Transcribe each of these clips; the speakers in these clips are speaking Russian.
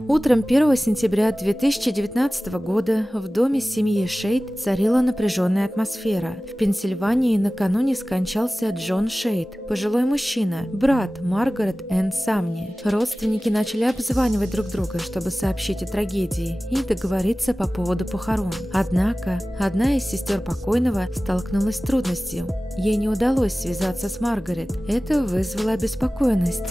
Утром 1 сентября 2019 года в доме семьи Шейд царила напряженная атмосфера. В Пенсильвании накануне скончался Джон Шейд, пожилой мужчина, брат Маргарет Энн Самни. Родственники начали обзванивать друг друга, чтобы сообщить о трагедии и договориться по поводу похорон. Однако, одна из сестер покойного столкнулась с трудностью. Ей не удалось связаться с Маргарет. Это вызвало обеспокоенность.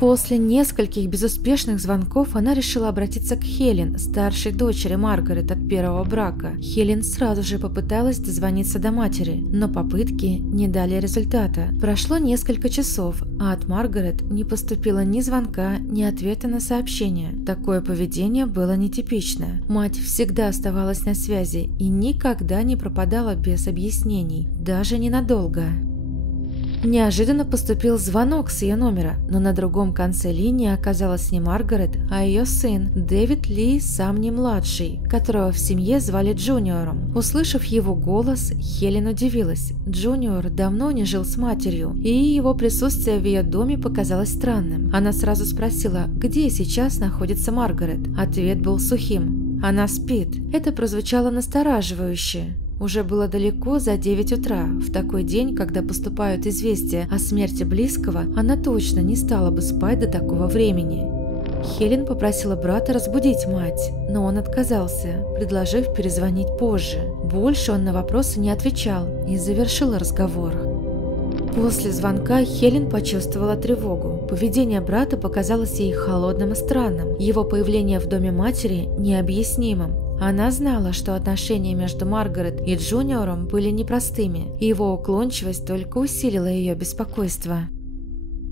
После нескольких безуспешных звонков она решила обратиться к Хелен, старшей дочери Маргарет от первого брака. Хелен сразу же попыталась дозвониться до матери, но попытки не дали результата. Прошло несколько часов, а от Маргарет не поступило ни звонка, ни ответа на сообщение. Такое поведение было нетипично. Мать всегда оставалась на связи и никогда не пропадала без объяснений, даже ненадолго. Неожиданно поступил звонок с ее номера, но на другом конце линии оказалась не Маргарет, а ее сын Дэвид Ли Самни-младший, которого в семье звали Джуниором. Услышав его голос, Хелен удивилась. Джуниор давно не жил с матерью, и его присутствие в ее доме показалось странным. Она сразу спросила, где сейчас находится Маргарет. Ответ был сухим: «Она спит». Это прозвучало настораживающе. Уже было далеко за 9 утра. В такой день, когда поступают известия о смерти близкого, она точно не стала бы спать до такого времени. Хелен попросила брата разбудить мать, но он отказался, предложив перезвонить позже. Больше он на вопросы не отвечал и завершил разговор. После звонка Хелен почувствовала тревогу. Поведение брата показалось ей холодным и странным, его появление в доме матери необъяснимым. Она знала, что отношения между Маргарет и Джуниором были непростыми, и его уклончивость только усилила ее беспокойство.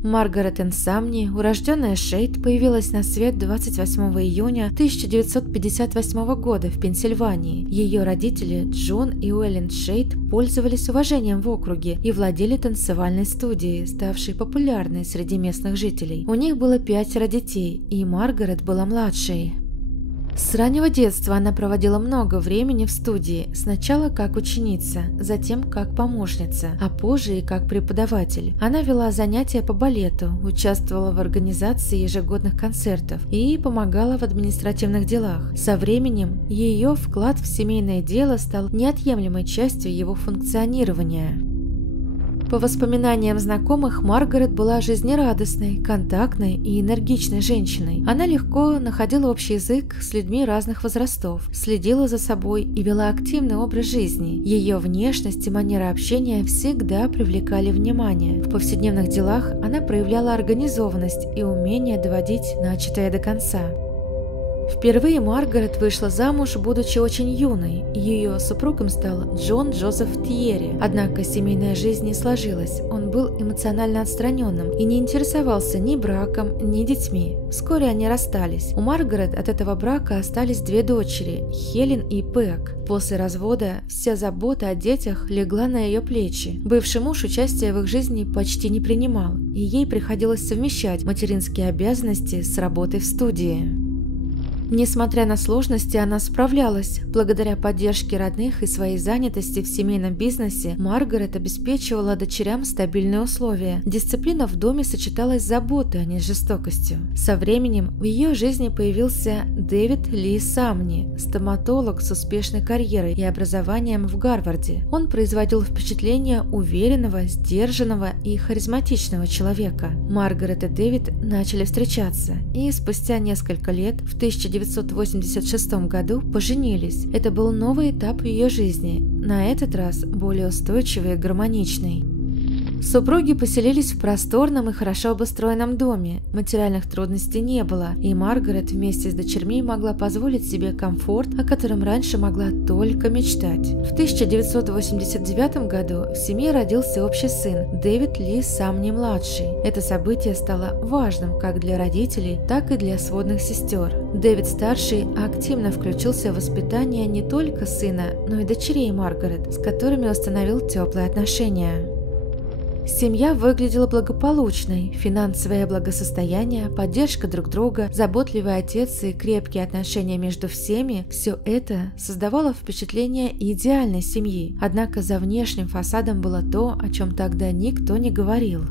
Маргарет Энн Самни, урожденная Шейд, появилась на свет 28 июня 1958 года в Пенсильвании. Ее родители Джон и Уэллен Шейд пользовались уважением в округе и владели танцевальной студией, ставшей популярной среди местных жителей. У них было 5 детей, и Маргарет была младшей. С раннего детства она проводила много времени в студии, сначала как ученица, затем как помощница, а позже и как преподаватель. Она вела занятия по балету, участвовала в организации ежегодных концертов и помогала в административных делах. Со временем ее вклад в семейное дело стал неотъемлемой частью его функционирования. По воспоминаниям знакомых, Маргарет была жизнерадостной, контактной и энергичной женщиной. Она легко находила общий язык с людьми разных возрастов, следила за собой и вела активный образ жизни. Ее внешность и манера общения всегда привлекали внимание. В повседневных делах она проявляла организованность и умение доводить начатое до конца. Впервые Маргарет вышла замуж, будучи очень юной. Ее супругом стал Джон Джозеф Тьерри. Однако семейная жизнь не сложилась. Он был эмоционально отстраненным и не интересовался ни браком, ни детьми. Вскоре они расстались. У Маргарет от этого брака остались 2 дочери – Хелен и Пэг. После развода вся забота о детях легла на ее плечи. Бывший муж участия в их жизни почти не принимал, и ей приходилось совмещать материнские обязанности с работой в студии. Несмотря на сложности, она справлялась. Благодаря поддержке родных и своей занятости в семейном бизнесе, Маргарет обеспечивала дочерям стабильные условия. Дисциплина в доме сочеталась с заботой, а не с жестокостью. Со временем в ее жизни появился Дэвид Ли Самни, стоматолог с успешной карьерой и образованием в Гарварде. Он производил впечатление уверенного, сдержанного и харизматичного человека. Маргарет и Дэвид начали встречаться, и спустя несколько лет, в 1986 году, поженились. Это был новый этап в ее жизни, на этот раз более устойчивый и гармоничный. Супруги поселились в просторном и хорошо обустроенном доме. Материальных трудностей не было, и Маргарет вместе с дочерьми могла позволить себе комфорт, о котором раньше могла только мечтать. В 1989 году в семье родился общий сын Дэвид Ли Самни-младший. Это событие стало важным как для родителей, так и для сводных сестер. Дэвид-старший активно включился в воспитание не только сына, но и дочерей Маргарет, с которыми установил теплые отношения. Семья выглядела благополучной, финансовое благосостояние, поддержка друг друга, заботливый отец и крепкие отношения между всеми – все это создавало впечатление идеальной семьи. Однако за внешним фасадом было то, о чем тогда никто не говорил.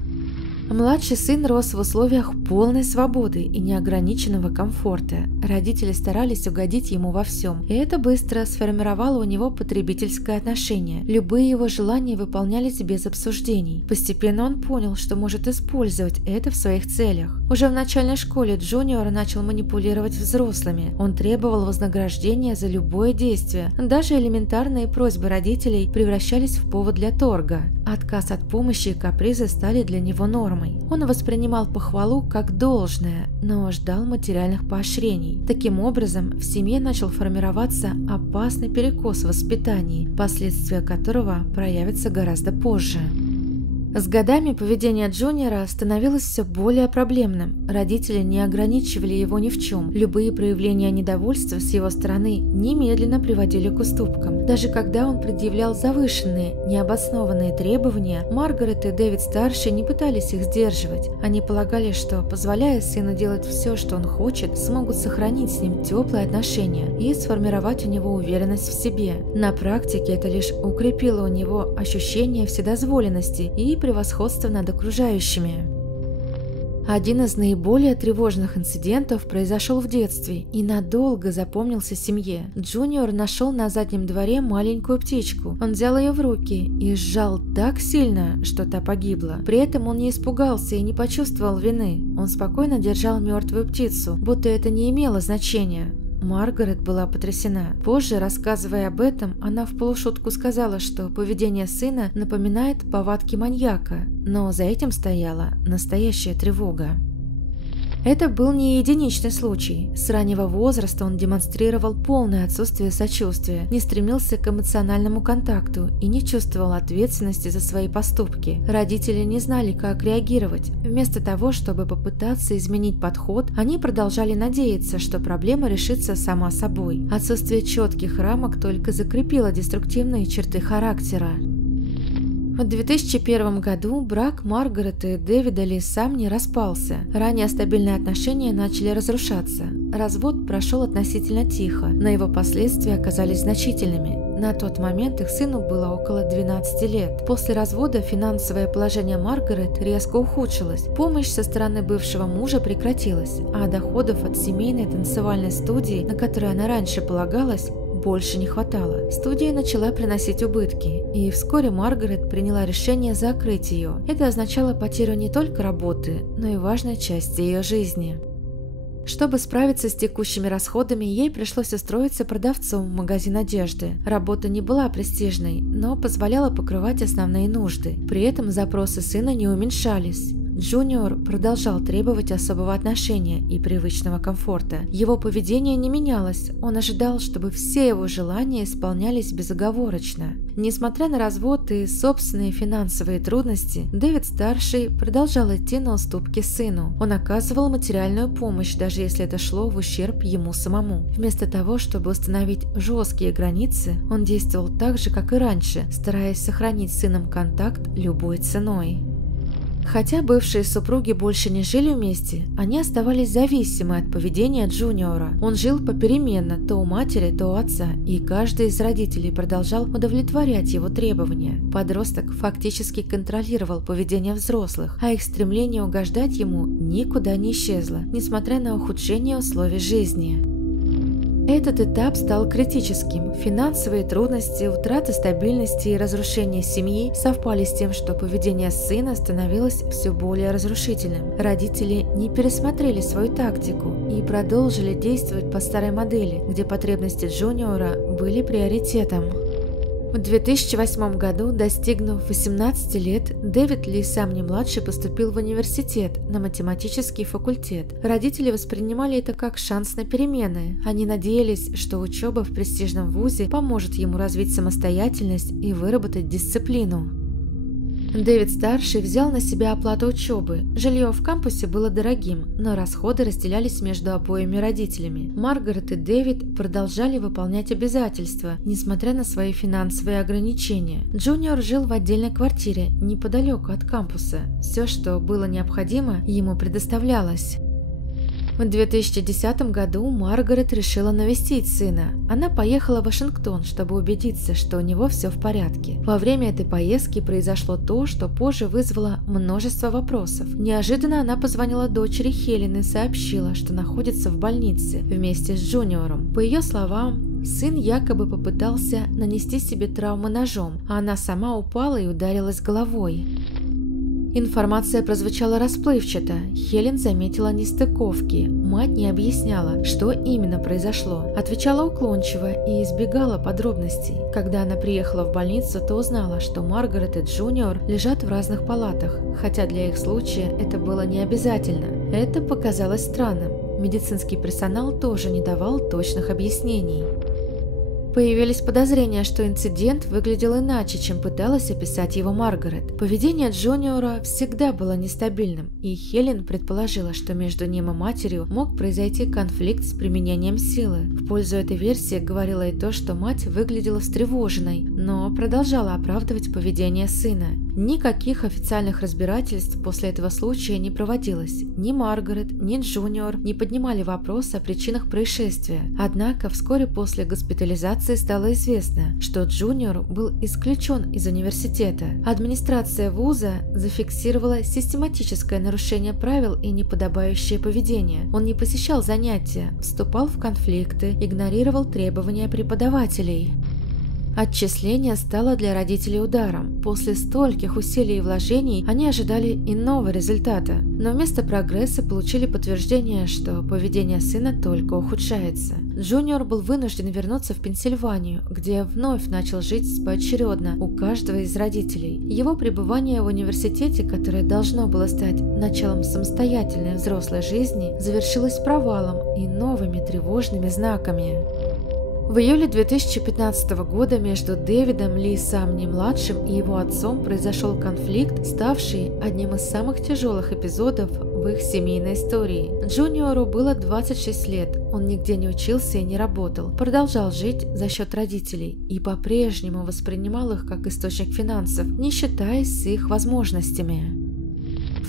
Младший сын рос в условиях полной свободы и неограниченного комфорта. Родители старались угодить ему во всем, и это быстро сформировало у него потребительское отношение. Любые его желания выполнялись без обсуждений. Постепенно он понял, что может использовать это в своих целях. Уже в начальной школе Джуниор начал манипулировать взрослыми. Он требовал вознаграждения за любое действие. Даже элементарные просьбы родителей превращались в повод для торга. Отказ от помощи и капризы стали для него нормой. Он воспринимал похвалу как должное, но ждал материальных поощрений. Таким образом, в семье начал формироваться опасный перекос в воспитании, последствия которого проявятся гораздо позже. С годами поведение Джуниора становилось все более проблемным. Родители не ограничивали его ни в чем. Любые проявления недовольства с его стороны немедленно приводили к уступкам. Даже когда он предъявлял завышенные, необоснованные требования, Маргарет и Дэвид-старший не пытались их сдерживать. Они полагали, что, позволяя сыну делать все, что он хочет, смогут сохранить с ним теплые отношения и сформировать у него уверенность в себе. На практике это лишь укрепило у него ощущение вседозволенности и превосходства над окружающими. Один из наиболее тревожных инцидентов произошел в детстве и надолго запомнился семье. Джуниор нашел на заднем дворе маленькую птичку. Он взял ее в руки и сжал так сильно, что та погибла. При этом он не испугался и не почувствовал вины. Он спокойно держал мертвую птицу, будто это не имело значения. Маргарет была потрясена. Позже, рассказывая об этом, она в полушутку сказала, что поведение сына напоминает повадки маньяка, но за этим стояла настоящая тревога. Это был не единичный случай. С раннего возраста он демонстрировал полное отсутствие сочувствия, не стремился к эмоциональному контакту и не чувствовал ответственности за свои поступки. Родители не знали, как реагировать. Вместо того, чтобы попытаться изменить подход, они продолжали надеяться, что проблема решится сама собой. Отсутствие четких рамок только закрепило деструктивные черты характера. В 2001 году брак Маргарет и Дэвида Ли Самни распался. Ранее стабильные отношения начали разрушаться. Развод прошел относительно тихо, но его последствия оказались значительными. На тот момент их сыну было около 12 лет. После развода финансовое положение Маргарет резко ухудшилось. Помощь со стороны бывшего мужа прекратилась, а доходов от семейной танцевальной студии, на которую она раньше полагалась, больше не хватало. Студия начала приносить убытки, и вскоре Маргарет приняла решение закрыть ее. Это означало потерю не только работы, но и важной части ее жизни. Чтобы справиться с текущими расходами, ей пришлось устроиться продавцом в магазин одежды. Работа не была престижной, но позволяла покрывать основные нужды. При этом запросы сына не уменьшались. Джуниор продолжал требовать особого отношения и привычного комфорта. Его поведение не менялось, он ожидал, чтобы все его желания исполнялись безоговорочно. Несмотря на развод и собственные финансовые трудности, Дэвид-старший продолжал идти на уступки сыну. Он оказывал материальную помощь, даже если это шло в ущерб ему самому. Вместо того, чтобы установить жесткие границы, он действовал так же, как и раньше, стараясь сохранить с сыном контакт любой ценой. Хотя бывшие супруги больше не жили вместе, они оставались зависимы от поведения Джуниора. Он жил попеременно, то у матери, то у отца, и каждый из родителей продолжал удовлетворять его требования. Подросток фактически контролировал поведение взрослых, а их стремление угождать ему никуда не исчезло, несмотря на ухудшение условий жизни. Этот этап стал критическим. Финансовые трудности, утрата стабильности и разрушение семьи совпали с тем, что поведение сына становилось все более разрушительным. Родители не пересмотрели свою тактику и продолжили действовать по старой модели, где потребности Джуниора были приоритетом. В 2008 году, достигнув 18 лет, Дэвид Ли Самни-младший поступил в университет на математический факультет. Родители воспринимали это как шанс на перемены. Они надеялись, что учеба в престижном вузе поможет ему развить самостоятельность и выработать дисциплину. Дэвид-старший взял на себя оплату учебы. Жилье в кампусе было дорогим, но расходы разделялись между обоими родителями. Маргарет и Дэвид продолжали выполнять обязательства, несмотря на свои финансовые ограничения. Джуниор жил в отдельной квартире, неподалеку от кампуса. Все, что было необходимо, ему предоставлялось. В 2010 году Маргарет решила навестить сына. Она поехала в Вашингтон, чтобы убедиться, что у него все в порядке. Во время этой поездки произошло то, что позже вызвало множество вопросов. Неожиданно она позвонила дочери Хелен и сообщила, что находится в больнице вместе с Джуниором. По ее словам, сын якобы попытался нанести себе травмы ножом, а она сама упала и ударилась головой. Информация прозвучала расплывчато. Хелен заметила нестыковки. Мать не объясняла, что именно произошло. Отвечала уклончиво и избегала подробностей. Когда она приехала в больницу, то узнала, что Маргарет и Джуниор лежат в разных палатах, хотя для их случая это было не обязательно. Это показалось странным. Медицинский персонал тоже не давал точных объяснений. Появились подозрения, что инцидент выглядел иначе, чем пыталась описать его Маргарет. Поведение Джуниора всегда было нестабильным, и Хелен предположила, что между ним и матерью мог произойти конфликт с применением силы. В пользу этой версии говорило и то, что мать выглядела встревоженной, но продолжала оправдывать поведение сына. Никаких официальных разбирательств после этого случая не проводилось. Ни Маргарет, ни Джуниор не поднимали вопрос о причинах происшествия. Однако вскоре после госпитализации стало известно, что Джуниор был исключен из университета. Администрация вуза зафиксировала систематическое нарушение правил и неподобающее поведение. Он не посещал занятия, вступал в конфликты, игнорировал требования преподавателей. Отчисление стало для родителей ударом. После стольких усилий и вложений они ожидали иного результата, но вместо прогресса получили подтверждение, что поведение сына только ухудшается. Джуниор был вынужден вернуться в Пенсильванию, где вновь начал жить поочередно у каждого из родителей. Его пребывание в университете, которое должно было стать началом самостоятельной взрослой жизни, завершилось провалом и новыми тревожными знаками. В июле 2015 года между Дэвидом Ли Самни-младшим и его отцом произошел конфликт, ставший одним из самых тяжелых эпизодов в их семейной истории. Джуниору было 26 лет, он нигде не учился и не работал, продолжал жить за счет родителей и по-прежнему воспринимал их как источник финансов, не считаясь с их возможностями.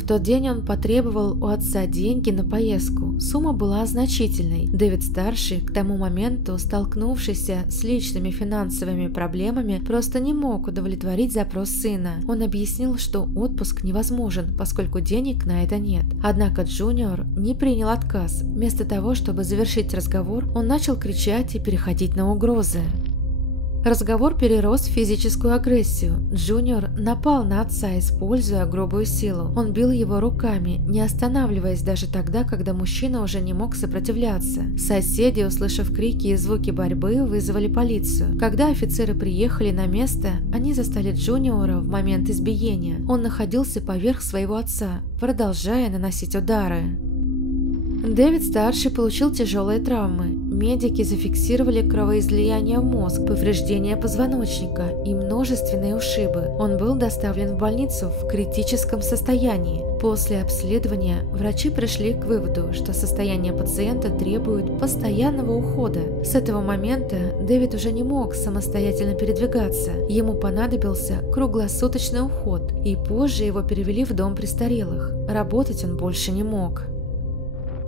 В тот день он потребовал у отца деньги на поездку. Сумма была значительной. Дэвид-старший, к тому моменту столкнувшийся с личными финансовыми проблемами, просто не мог удовлетворить запрос сына. Он объяснил, что отпуск невозможен, поскольку денег на это нет. Однако Джуниор не принял отказ. Вместо того, чтобы завершить разговор, он начал кричать и переходить на угрозы. Разговор перерос в физическую агрессию. Джуниор напал на отца, используя грубую силу. Он бил его руками, не останавливаясь даже тогда, когда мужчина уже не мог сопротивляться. Соседи, услышав крики и звуки борьбы, вызвали полицию. Когда офицеры приехали на место, они застали Джуниора в момент избиения. Он находился поверх своего отца, продолжая наносить удары. Дэвид-старший получил тяжелые травмы. Медики зафиксировали кровоизлияние в мозг, повреждение позвоночника и множественные ушибы. Он был доставлен в больницу в критическом состоянии. После обследования врачи пришли к выводу, что состояние пациента требует постоянного ухода. С этого момента Дэвид уже не мог самостоятельно передвигаться. Ему понадобился круглосуточный уход, и позже его перевели в дом престарелых. Работать он больше не мог.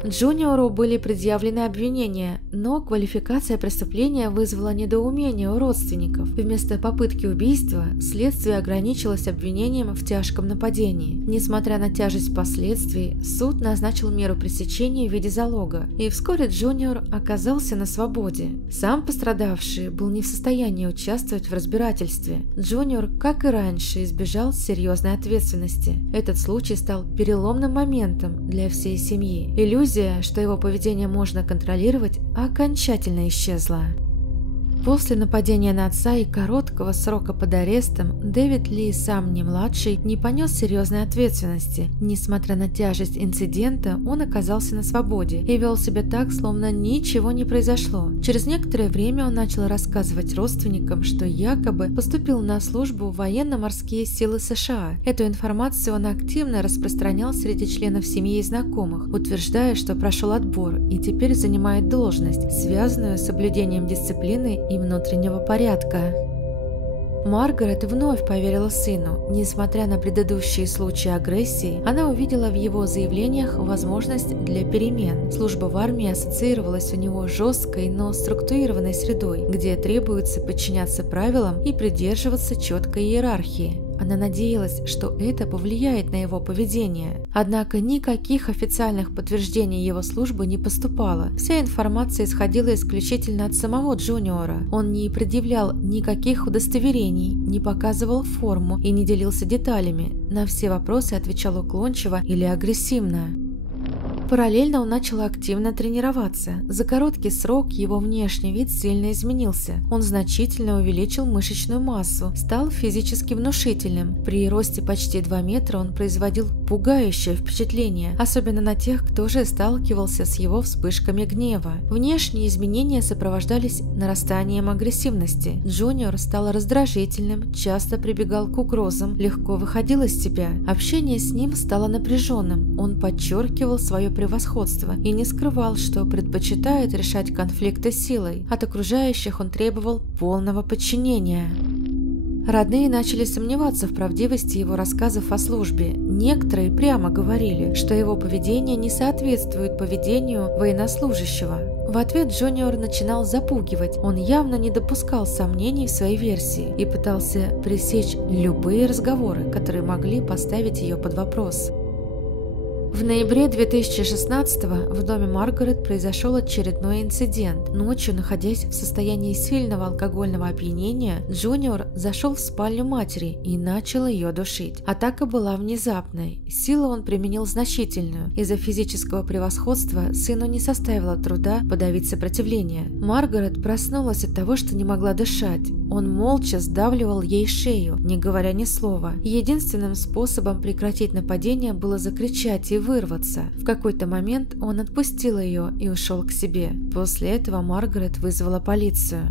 Джуниору были предъявлены обвинения, но квалификация преступления вызвала недоумение у родственников. Вместо попытки убийства следствие ограничилось обвинением в тяжком нападении. Несмотря на тяжесть последствий, суд назначил меру пресечения в виде залога, и вскоре Джуниор оказался на свободе. Сам пострадавший был не в состоянии участвовать в разбирательстве. Джуниор, как и раньше, избежал серьезной ответственности. Этот случай стал переломным моментом для всей семьи. Иллюзия, что его поведение можно контролировать, окончательно исчезла. После нападения на отца и короткого срока под арестом, Дэвид Ли, сам не младший, не понес серьезной ответственности. Несмотря на тяжесть инцидента, он оказался на свободе и вел себя так, словно ничего не произошло. Через некоторое время он начал рассказывать родственникам, что якобы поступил на службу в военно-морские силы США. Эту информацию он активно распространял среди членов семьи и знакомых, утверждая, что прошел отбор и теперь занимает должность, связанную с соблюдением дисциплины и внутреннего порядка. Маргарет вновь поверила сыну. Несмотря на предыдущие случаи агрессии, она увидела в его заявлениях возможность для перемен. Служба в армии ассоциировалась у него с жесткой, но структурированной средой, где требуется подчиняться правилам и придерживаться четкой иерархии. Она надеялась, что это повлияет на его поведение. Однако никаких официальных подтверждений его службы не поступало. Вся информация исходила исключительно от самого Джуниора. Он не предъявлял никаких удостоверений, не показывал форму и не делился деталями. На все вопросы отвечал уклончиво или агрессивно. Параллельно он начал активно тренироваться. За короткий срок его внешний вид сильно изменился. Он значительно увеличил мышечную массу, стал физически внушительным. При росте почти 2 метра он производил пугающее впечатление, особенно на тех, кто уже сталкивался с его вспышками гнева. Внешние изменения сопровождались нарастанием агрессивности. Джуниор стал раздражительным, часто прибегал к угрозам, легко выходил из себя. Общение с ним стало напряженным. Он подчеркивал свое превосходство и не скрывал, что предпочитает решать конфликты силой. От окружающих он требовал полного подчинения. Родные начали сомневаться в правдивости его рассказов о службе. Некоторые прямо говорили, что его поведение не соответствует поведению военнослужащего. В ответ Джуниор начинал запугивать. Он явно не допускал сомнений в своей версии и пытался пресечь любые разговоры, которые могли поставить ее под вопрос. В ноябре 2016-го в доме Маргарет произошел очередной инцидент. Ночью, находясь в состоянии сильного алкогольного опьянения, Джуниор зашел в спальню матери и начал ее душить. Атака была внезапной. Силу он применил значительную. Из-за физического превосходства сыну не составило труда подавить сопротивление. Маргарет проснулась от того, что не могла дышать. Он молча сдавливал ей шею, не говоря ни слова. Единственным способом прекратить нападение было закричать и вырваться. В какой-то момент он отпустил ее и ушел к себе. После этого Маргарет вызвала полицию.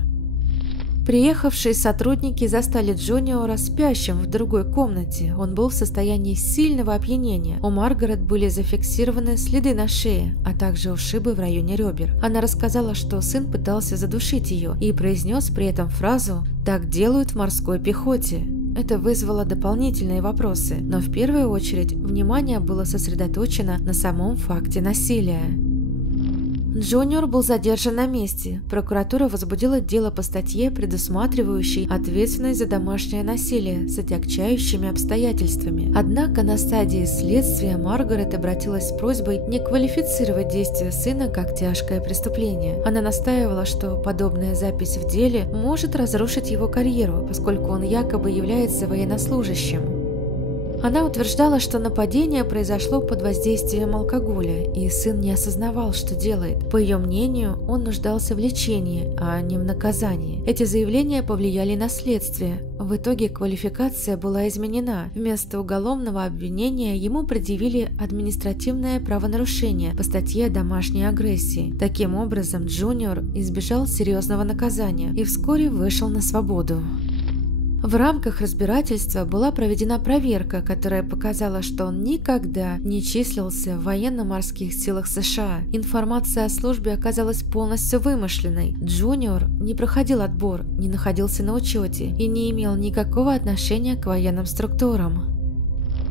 Приехавшие сотрудники застали Джуниора спящим в другой комнате. Он был в состоянии сильного опьянения. У Маргарет были зафиксированы следы на шее, а также ушибы в районе ребер. Она рассказала, что сын пытался задушить ее и произнес при этом фразу «Так делают в морской пехоте». Это вызвало дополнительные вопросы, но в первую очередь внимание было сосредоточено на самом факте насилия. Джуниор был задержан на месте. Прокуратура возбудила дело по статье, предусматривающей ответственность за домашнее насилие с отягчающими обстоятельствами. Однако на стадии следствия Маргарет обратилась с просьбой не квалифицировать действия сына как тяжкое преступление. Она настаивала, что подобная запись в деле может разрушить его карьеру, поскольку он якобы является военнослужащим. Она утверждала, что нападение произошло под воздействием алкоголя, и сын не осознавал, что делает. По ее мнению, он нуждался в лечении, а не в наказании. Эти заявления повлияли на следствие. В итоге квалификация была изменена. Вместо уголовного обвинения ему предъявили административное правонарушение по статье о домашней агрессии. Таким образом, Джуниор избежал серьезного наказания и вскоре вышел на свободу. В рамках разбирательства была проведена проверка, которая показала, что он никогда не числился в военно-морских силах США. Информация о службе оказалась полностью вымышленной. Джуниор не проходил отбор, не находился на учете и не имел никакого отношения к военным структурам.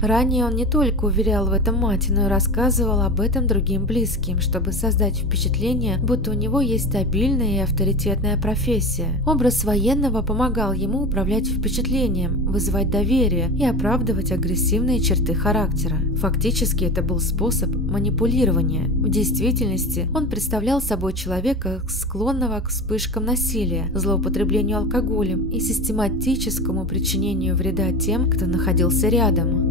Ранее он не только уверял в этом мать, но и рассказывал об этом другим близким, чтобы создать впечатление, будто у него есть стабильная и авторитетная профессия. Образ военного помогал ему управлять впечатлением, вызывать доверие и оправдывать агрессивные черты характера. Фактически это был способ манипулирования. В действительности он представлял собой человека, склонного к вспышкам насилия, злоупотреблению алкоголем и систематическому причинению вреда тем, кто находился рядом.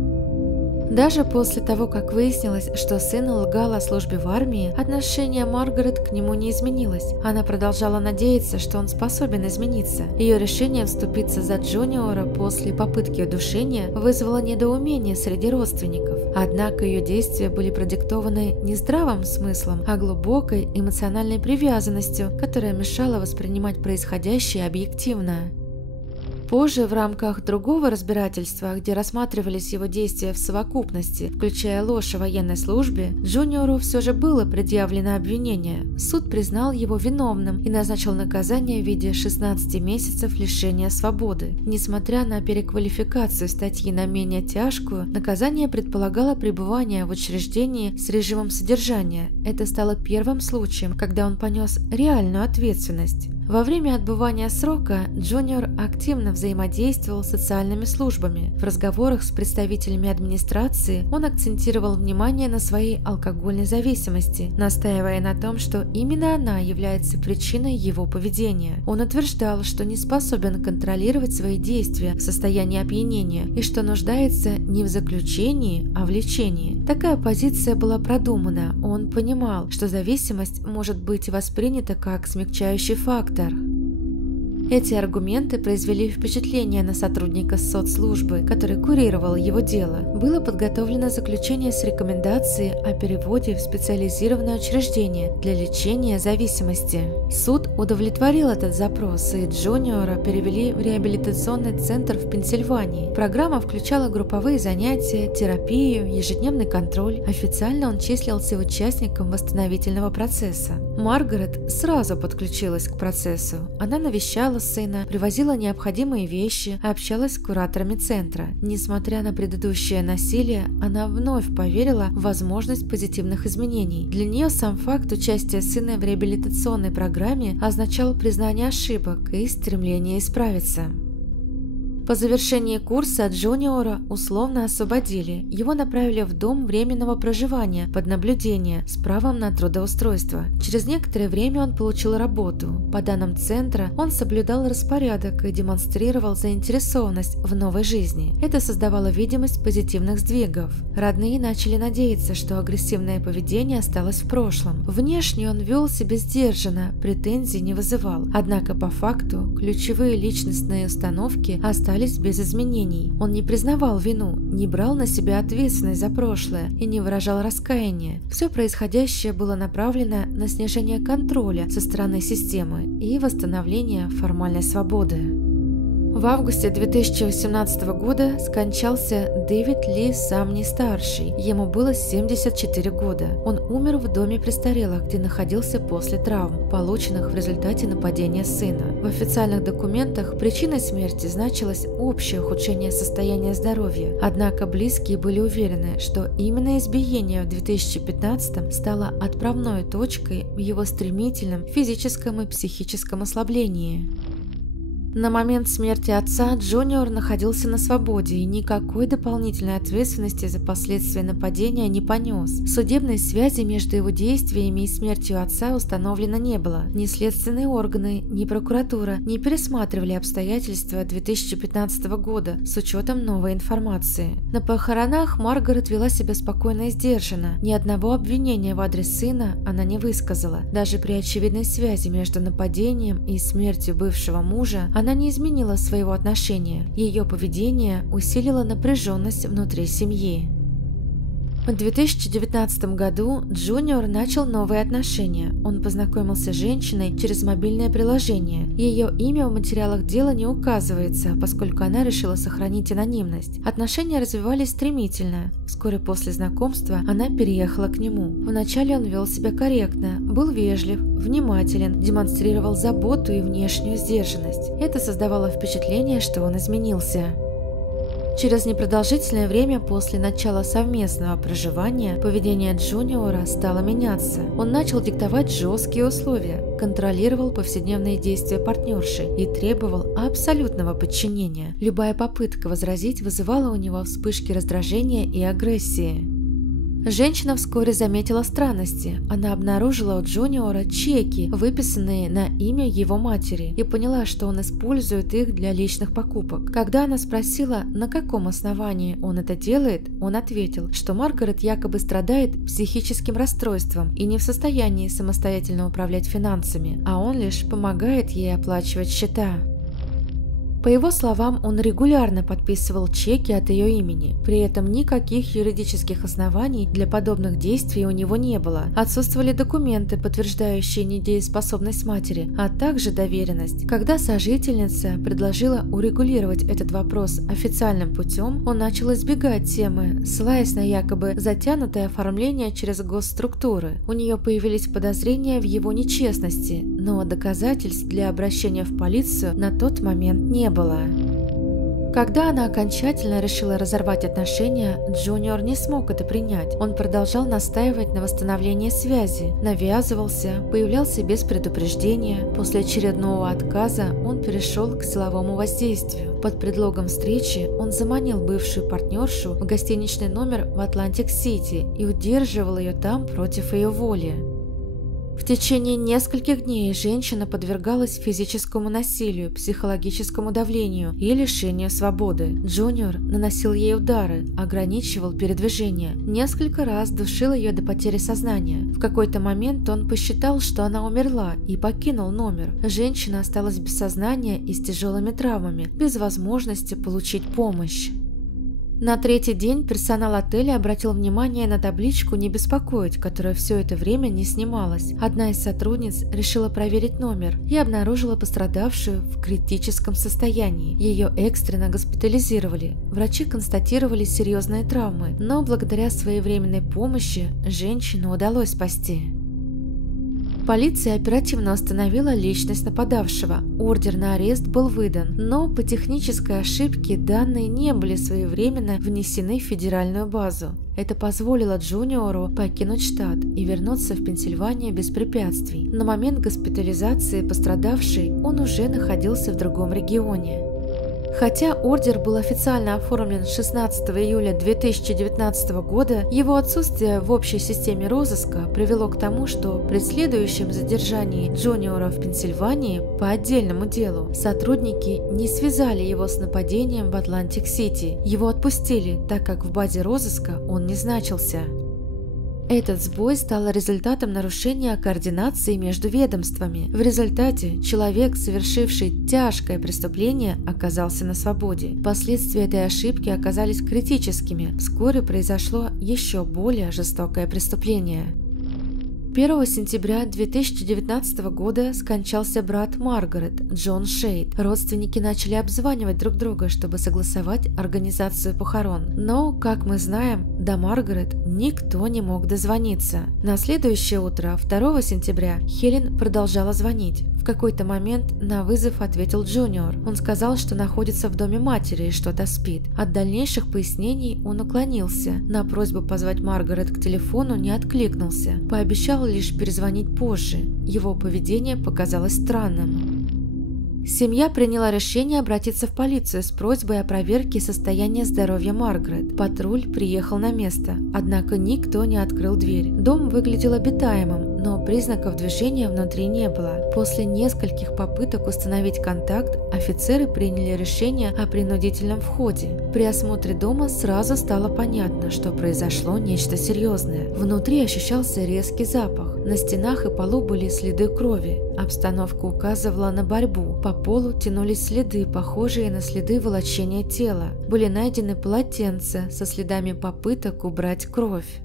Даже после того, как выяснилось, что сын лгал о службе в армии, отношение Маргарет к нему не изменилось. Она продолжала надеяться, что он способен измениться. Ее решение вступиться за Джуниора после попытки удушения вызвало недоумение среди родственников. Однако ее действия были продиктованы не здравым смыслом, а глубокой эмоциональной привязанностью, которая мешала воспринимать происходящее объективно. Позже, в рамках другого разбирательства, где рассматривались его действия в совокупности, включая ложь о военной службе, Джуниору все же было предъявлено обвинение. Суд признал его виновным и назначил наказание в виде 16 месяцев лишения свободы. Несмотря на переквалификацию статьи на менее тяжкую, наказание предполагало пребывание в учреждении с режимом содержания. Это стало первым случаем, когда он понес реальную ответственность. Во время отбывания срока Джуниор активно взаимодействовал с социальными службами. В разговорах с представителями администрации он акцентировал внимание на своей алкогольной зависимости, настаивая на том, что именно она является причиной его поведения. Он утверждал, что не способен контролировать свои действия в состоянии опьянения и что нуждается не в заключении, а в лечении. Такая позиция была продумана. Он понимал, что зависимость может быть воспринята как смягчающий фактор. Эти аргументы произвели впечатление на сотрудника соцслужбы, который курировал его дело. Было подготовлено заключение с рекомендацией о переводе в специализированное учреждение для лечения зависимости. Суд удовлетворил этот запрос, и Джуниора перевели в реабилитационный центр в Пенсильвании. Программа включала групповые занятия, терапию, ежедневный контроль. Официально он числился участником восстановительного процесса. Маргарет сразу подключилась к процессу. Она навещала сына, привозила необходимые вещи, общалась с кураторами центра. Несмотря на предыдущее насилие, она вновь поверила в возможность позитивных изменений. Для нее сам факт участия сына в реабилитационной программе означал признание ошибок и стремление исправиться. По завершении курса Джуниора условно освободили. Его направили в дом временного проживания под наблюдение с правом на трудоустройство. Через некоторое время он получил работу. По данным центра, он соблюдал распорядок и демонстрировал заинтересованность в новой жизни. Это создавало видимость позитивных сдвигов. Родные начали надеяться, что агрессивное поведение осталось в прошлом. Внешне он вел себя сдержанно, претензий не вызывал. Однако по факту ключевые личностные установки остались без изменений. Он не признавал вину, не брал на себя ответственность за прошлое и не выражал раскаяния. Все происходящее было направлено на снижение контроля со стороны системы и восстановление формальной свободы. В августе 2018 года скончался Дэвид Ли Самни-старший. Ему было 74 года. Он умер в доме престарелых, где находился после травм, полученных в результате нападения сына. В официальных документах причиной смерти значилось общее ухудшение состояния здоровья. Однако близкие были уверены, что именно избиение в 2015 стало отправной точкой в его стремительном физическом и психическом ослаблении. На момент смерти отца Джуниор находился на свободе и никакой дополнительной ответственности за последствия нападения не понес. Судебной связи между его действиями и смертью отца установлено не было. Ни следственные органы, ни прокуратура не пересматривали обстоятельства 2015 года с учетом новой информации. На похоронах Маргарет вела себя спокойно и сдержанно. Ни одного обвинения в адрес сына она не высказала. Даже при очевидной связи между нападением и смертью бывшего мужа она не изменила своего отношения. Ее поведение усилило напряженность внутри семьи. В 2019 году Джуниор начал новые отношения. Он познакомился с женщиной через мобильное приложение. Ее имя в материалах дела не указывается, поскольку она решила сохранить анонимность. Отношения развивались стремительно. Вскоре после знакомства она переехала к нему. Вначале он вел себя корректно, был вежлив, внимателен, демонстрировал заботу и внешнюю сдержанность. Это создавало впечатление, что он изменился. Через непродолжительное время после начала совместного проживания поведение Джуниора стало меняться. Он начал диктовать жесткие условия, контролировал повседневные действия партнерши и требовал абсолютного подчинения. Любая попытка возразить вызывала у него вспышки раздражения и агрессии. Женщина вскоре заметила странности. Она обнаружила у Джуниора чеки, выписанные на имя его матери, и поняла, что он использует их для личных покупок. Когда она спросила, на каком основании он это делает, он ответил, что Маргарет якобы страдает психическим расстройством и не в состоянии самостоятельно управлять финансами, а он лишь помогает ей оплачивать счета. По его словам, он регулярно подписывал чеки от ее имени, при этом никаких юридических оснований для подобных действий у него не было. Отсутствовали документы, подтверждающие недееспособность матери, а также доверенность. Когда сожительница предложила урегулировать этот вопрос официальным путем, он начал избегать темы, ссылаясь на якобы затянутое оформление через госструктуры. У нее появились подозрения в его нечестности, но доказательств для обращения в полицию на тот момент не было. Когда она окончательно решила разорвать отношения, Джуниор не смог это принять. Он продолжал настаивать на восстановлении связи, навязывался, появлялся без предупреждения. После очередного отказа он перешел к силовому воздействию. Под предлогом встречи он заманил бывшую партнершу в гостиничный номер в Атлантик-Сити и удерживал ее там против ее воли. В течение нескольких дней женщина подвергалась физическому насилию, психологическому давлению и лишению свободы. Джуниор наносил ей удары, ограничивал передвижение, несколько раз душил ее до потери сознания. В какой-то момент он посчитал, что она умерла, и покинул номер. Женщина осталась без сознания и с тяжелыми травмами, без возможности получить помощь. На третий день персонал отеля обратил внимание на табличку «Не беспокоить», которая все это время не снималась. Одна из сотрудниц решила проверить номер и обнаружила пострадавшую в критическом состоянии. Ее экстренно госпитализировали. Врачи констатировали серьезные травмы, но благодаря своевременной помощи женщину удалось спасти. Полиция оперативно установила личность нападавшего. Ордер на арест был выдан, но по технической ошибке данные не были своевременно внесены в федеральную базу. Это позволило Джуниору покинуть штат и вернуться в Пенсильванию без препятствий. На момент госпитализации пострадавшей он уже находился в другом регионе. Хотя ордер был официально оформлен 16 июля 2019 года, его отсутствие в общей системе розыска привело к тому, что при следующем задержании Джуниора в Пенсильвании по отдельному делу сотрудники не связали его с нападением в Атлантик-Сити. Его отпустили, так как в базе розыска он не значился. Этот сбой стал результатом нарушения координации между ведомствами. В результате человек, совершивший тяжкое преступление, оказался на свободе. Последствия этой ошибки оказались критическими. Вскоре произошло еще более жестокое преступление. 1 сентября 2019 года скончался брат Маргарет, Джон Шейд. Родственники начали обзванивать друг друга, чтобы согласовать организацию похорон. Но, как мы знаем, до Маргарет никто не мог дозвониться. На следующее утро, 2 сентября, Хелен продолжала звонить. В какой-то момент на вызов ответил Джуниор. Он сказал, что находится в доме матери и что-то спит. От дальнейших пояснений он уклонился. На просьбу позвать Маргарет к телефону не откликнулся. Пообещал лишь перезвонить позже. Его поведение показалось странным. Семья приняла решение обратиться в полицию с просьбой о проверке состояния здоровья Маргарет. Патруль приехал на место, однако никто не открыл дверь. Дом выглядел обитаемым, но признаков движения внутри не было. После нескольких попыток установить контакт, офицеры приняли решение о принудительном входе. При осмотре дома сразу стало понятно, что произошло нечто серьезное. Внутри ощущался резкий запах. На стенах и полу были следы крови. Обстановка указывала на борьбу. По полу тянулись следы, похожие на следы волочения тела. Были найдены полотенца со следами попыток убрать кровь.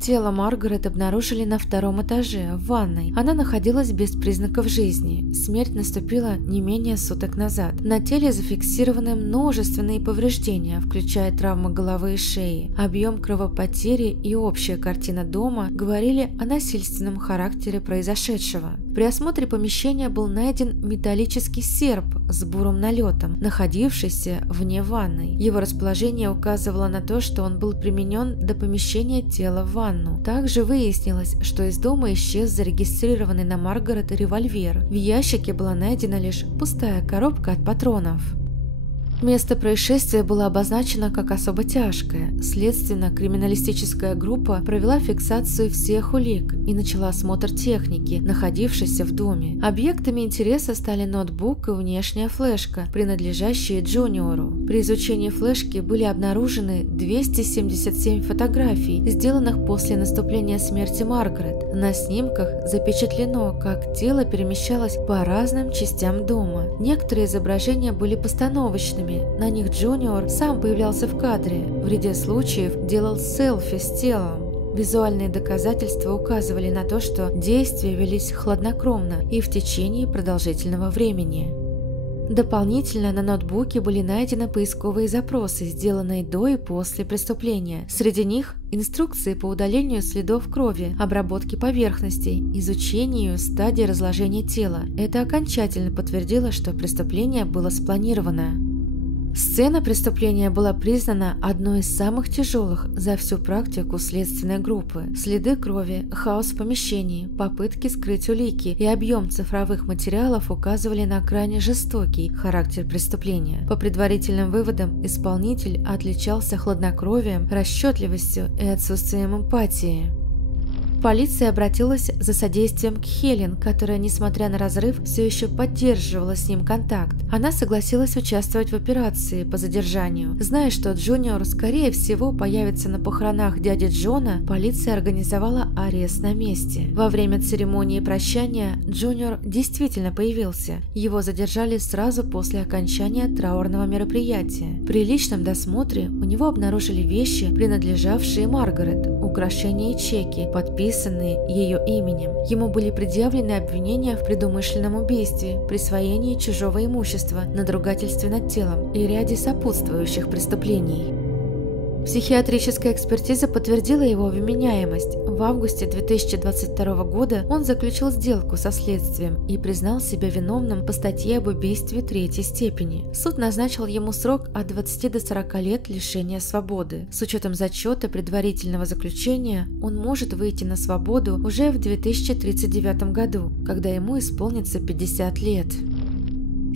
Тело Маргарет обнаружили на 2-м этаже, в ванной. Она находилась без признаков жизни. Смерть наступила не менее суток назад. На теле зафиксированы множественные повреждения, включая травмы головы и шеи. Объем кровопотери и общая картина дома говорили о насильственном характере произошедшего. При осмотре помещения был найден металлический серп с бурым налетом, находившийся вне ванной. Его расположение указывало на то, что он был применен до помещения тела в ванну. Также выяснилось, что из дома исчез зарегистрированный на Маргарет револьвер. В ящике была найдена лишь пустая коробка от патронов. Место происшествия было обозначено как особо тяжкое. Следственно-криминалистическая группа провела фиксацию всех улик и начала осмотр техники, находившейся в доме. Объектами интереса стали ноутбук и внешняя флешка, принадлежащие Джуниору. При изучении флешки были обнаружены 277 фотографий, сделанных после наступления смерти Маргарет. На снимках запечатлено, как тело перемещалось по разным частям дома. Некоторые изображения были постановочными. На них Джуниор сам появлялся в кадре, в ряде случаев делал селфи с телом. Визуальные доказательства указывали на то, что действия велись хладнокровно и в течение продолжительного времени. Дополнительно на ноутбуке были найдены поисковые запросы, сделанные до и после преступления. Среди них инструкции по удалению следов крови, обработке поверхностей, изучению стадии разложения тела. Это окончательно подтвердило, что преступление было спланировано. Сцена преступления была признана одной из самых тяжелых за всю практику следственной группы. Следы крови, хаос в помещении, попытки скрыть улики и объем цифровых материалов указывали на крайне жестокий характер преступления. По предварительным выводам, исполнитель отличался хладнокровием, расчетливостью и отсутствием эмпатии. Полиция обратилась за содействием к Хелен, которая, несмотря на разрыв, все еще поддерживала с ним контакт. Она согласилась участвовать в операции по задержанию. Зная, что Джуниор, скорее всего, появится на похоронах дяди Джона, полиция организовала арест на месте. Во время церемонии прощания Джуниор действительно появился. Его задержали сразу после окончания траурного мероприятия. При личном досмотре у него обнаружили вещи, принадлежавшие Маргарет, украшения и чеки, подписанные ее именем. Ему были предъявлены обвинения в предумышленном убийстве, присвоении чужого имущества, надругательстве над телом и ряде сопутствующих преступлений. Психиатрическая экспертиза подтвердила его вменяемость. В августе 2022 года он заключил сделку со следствием и признал себя виновным по статье об убийстве третьей степени. Суд назначил ему срок от 20 до 40 лет лишения свободы. С учетом зачета предварительного заключения он может выйти на свободу уже в 2039 году, когда ему исполнится 50 лет.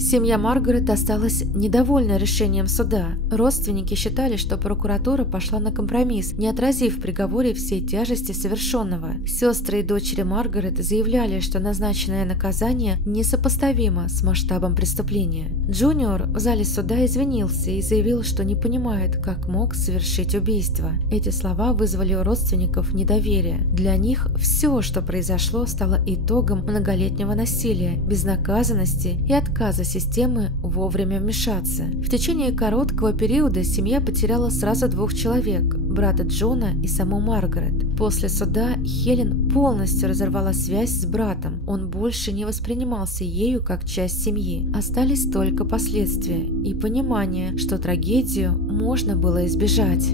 Семья Маргарет осталась недовольна решением суда. Родственники считали, что прокуратура пошла на компромисс, не отразив в приговоре всей тяжести совершенного. Сестры и дочери Маргарет заявляли, что назначенное наказание несопоставимо с масштабом преступления. Джуниор в зале суда извинился и заявил, что не понимает, как мог совершить убийство. Эти слова вызвали у родственников недоверие. Для них все, что произошло, стало итогом многолетнего насилия, безнаказанности и отказа системы вовремя вмешаться. В течение короткого периода семья потеряла сразу двух человек – брата Джона и саму Маргарет. После суда Хелен полностью разорвала связь с братом. Он больше не воспринимался ею как часть семьи. Остались только последствия и понимание, что трагедию можно было избежать.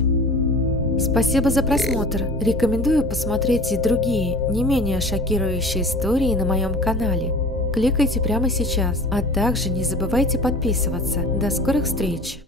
Спасибо за просмотр. Рекомендую посмотреть и другие, не менее шокирующие истории на моем канале. Кликайте прямо сейчас, а также не забывайте подписываться. До скорых встреч!